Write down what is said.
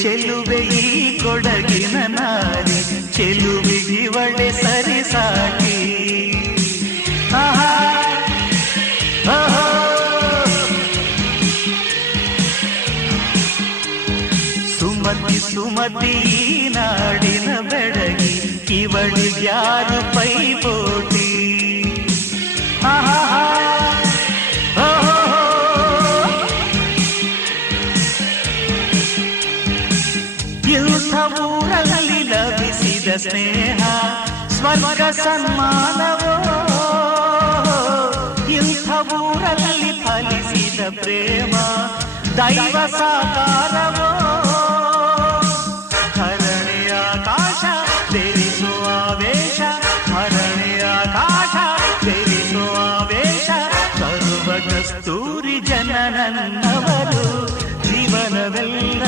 ಚೆಲುವೆ ಈ ಕೊಡಗಿನ ನಾರಿ, ಚೆಲುವಿಗಿವಳೆ ಸರಿ ಸಾಟಿ. ಸುಮತಿ ಸುಮತಿ ನಾಡಿನ ಬೆಡಗಿ, ಇವಳಿಗ್ಯಾರು ಪೈಪೋಟಿ. ಇಂಥ ಊರಲ್ಲಿ ಲಭಿಸಿದ ಸ್ನೇಹ ಸ್ವರ್ಗ ಸನ್ಮಾನವೋ, ಇಂಥ ಊರಲ್ಲಿ ಫಲಿಸಿದ ಪ್ರೇಮ ದೈವ ಸಾಕಾರವೋ.